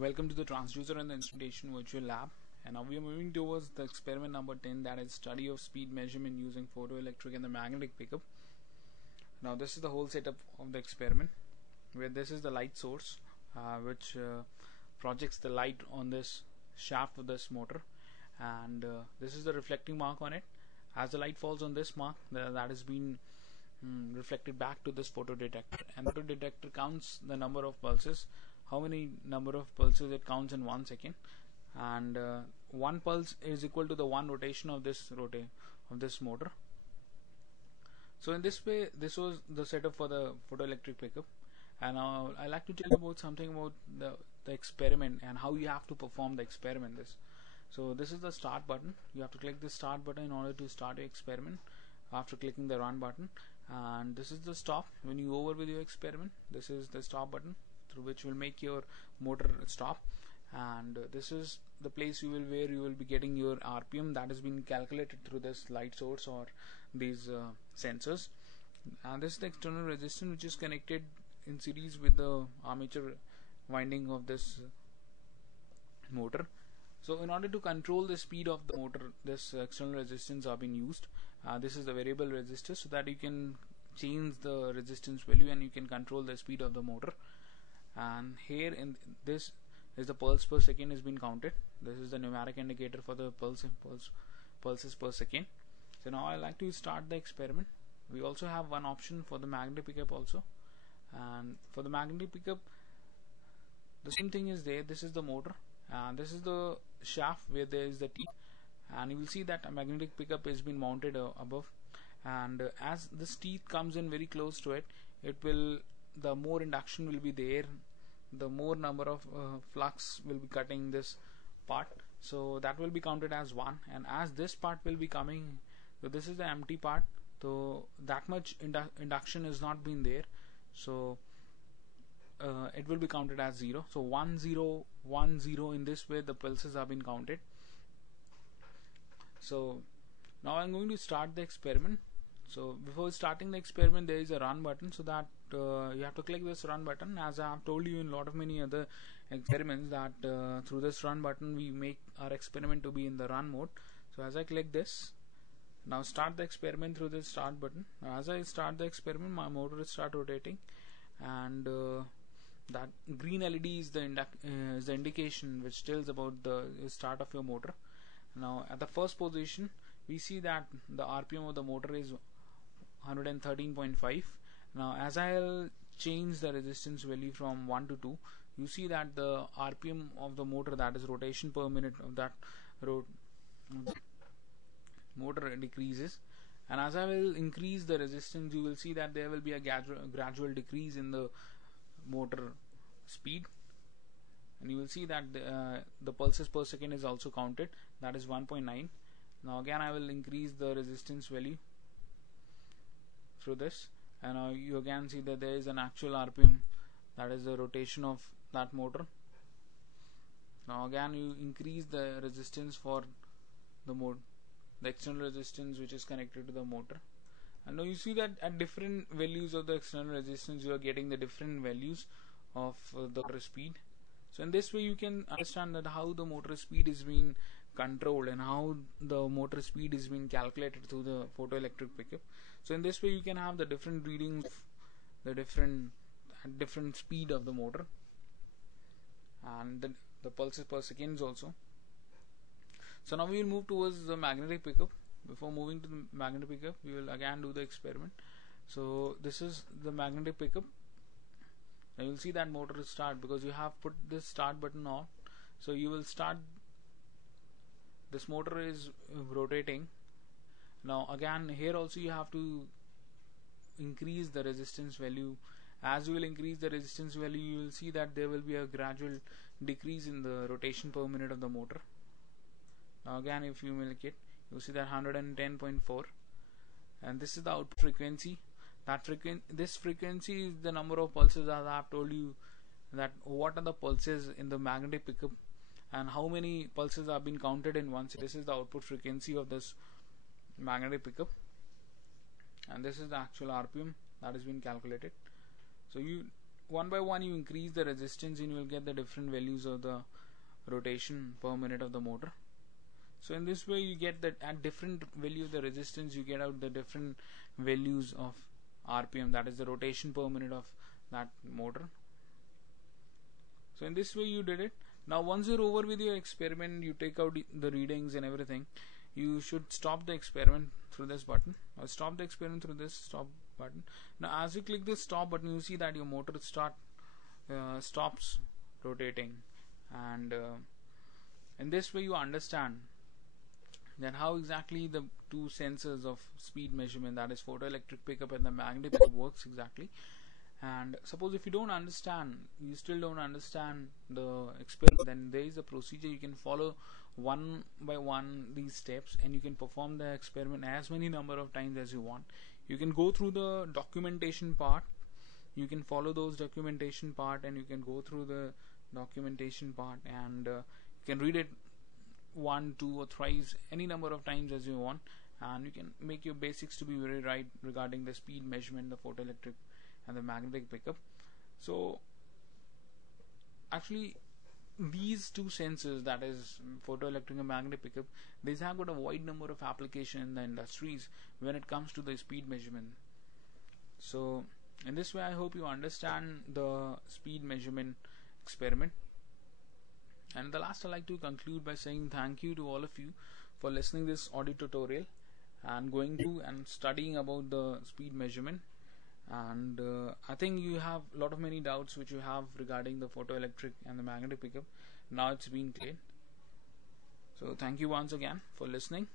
Welcome to the Transducer and the Instrumentation Virtual Lab. And now we are moving towards the experiment number 10, that is study of speed measurement using photoelectric and the magnetic pickup. Now this is the whole setup of the experiment, where this is the light source which projects the light on this shaft of this motor, and this is the reflecting mark on it. As the light falls on this mark, that has been reflected back to this photodetector, and the photodetector counts the number of pulses, how many number of pulses it counts in 1 second, and one pulse is equal to the one rotation of this motor. So in this way, this was the setup for the photoelectric pickup. And now I like to tell you about something about the experiment and how you have to perform the experiment. So this is the start button. You have to click the start button in order to start your experiment after clicking the run button, and this is the stop. When you over with your experiment, this is the stop button through which will make your motor stop, and this is the place where you will be getting your RPM that has been calculated through this light source or these sensors. And this is the external resistance which is connected in series with the armature winding of this motor. So in order to control the speed of the motor, this external resistance are being used. This is the variable resistor, so that you can change the resistance value and you can control the speed of the motor. And here in this is the pulse per second is being counted. This is the numeric indicator for the pulses per second. So now I like to start the experiment. We also have one option for the magnetic pickup also, and for the magnetic pickup the same thing is there. This is the motor and this is the shaft where there is the teeth, and you will see that a magnetic pickup has been mounted above, and as this teeth comes in very close to it, the more induction will be there, the more number of flux will be cutting this part, so that will be counted as 1. And as this part will be coming, so this is the empty part, so that much induction is not been there, so it will be counted as 0. So 1 0 1 0, in this way the pulses have been counted. So now I'm going to start the experiment. So before starting the experiment, there is a run button, so that you have to click this run button. As I have told you in many other experiments, that through this run button we make our experiment to be in the run mode. So as I click this, now start the experiment through this start button. Now as I start the experiment, my motor will start rotating, and that green LED is the indication which tells about the start of your motor. Now at the first position, we see that the RPM of the motor is 113.5. Now as I'll change the resistance value from 1 to 2, you see that the RPM of the motor, that is rotation per minute of that motor, decreases. And as I will increase the resistance, you will see that there will be a gradual decrease in the motor speed, and you will see that the pulses per second is also counted, that is 1.9. Now again I will increase the resistance value through this, and now you again see that there is an actual RPM, that is the rotation of that motor. Now again you increase the resistance for the external resistance which is connected to the motor, and now you see that at different values of the external resistance you are getting the different values of the motor speed. So in this way you can understand that how the motor speed is being controlled and how the motor speed is being calculated through the photoelectric pickup. So in this way you can have the different readings, the different speed of the motor, and the pulses per seconds also. So now we will move towards the magnetic pickup. Before moving to the magnetic pickup, we will again do the experiment. So this is the magnetic pickup. Now you will see that motor start because you have put this start button on. So you will start. This motor is rotating. Now again here also you have to increase the resistance value. As you will increase the resistance value, you will see that there will be a gradual decrease in the rotation per minute of the motor. Now again if you make it, you will see that 110.4, and this is the output frequency. This frequency is the number of pulses, as I have told you that what are the pulses in the magnetic pickup and how many pulses have been counted in one. This is the output frequency of this magnetic pickup, and this is the actual RPM that has been calculated. So you one by one you increase the resistance and you will get the different values of the rotation per minute of the motor. So in this way you get that at different value of the resistance you get out the different values of RPM, that is the rotation per minute of that motor. So in this way you did it. Now once you're over with your experiment, you take out the readings and everything, you should stop the experiment through this button, or stop the experiment through this stop button. Now as you click this stop button, you see that your motor stops rotating, and in this way you understand then how exactly the two sensors of speed measurement, that is photoelectric pickup and the magnetic pickup, works exactly. And suppose if you don't understand, you still don't understand the experiment, then there is a procedure you can follow one by one these steps, and you can perform the experiment as many number of times as you want. You can go through the documentation part, you can follow those documentation part, and you can go through the documentation part, and you can read it 1, 2 or thrice, any number of times as you want, and you can make your basics to be very right regarding the speed measurement, the photoelectric and the magnetic pickup. So actually these two sensors, that is photoelectric and magnetic pickup, these have got a wide number of applications in the industries when it comes to the speed measurement. So in this way I hope you understand the speed measurement experiment. And the last I like to conclude by saying thank you to all of you for listening this audio tutorial and going through and studying about the speed measurement. And I think you have a lot of many doubts which you have regarding the photoelectric and the magnetic pickup. Now it's been cleared. So thank you once again for listening.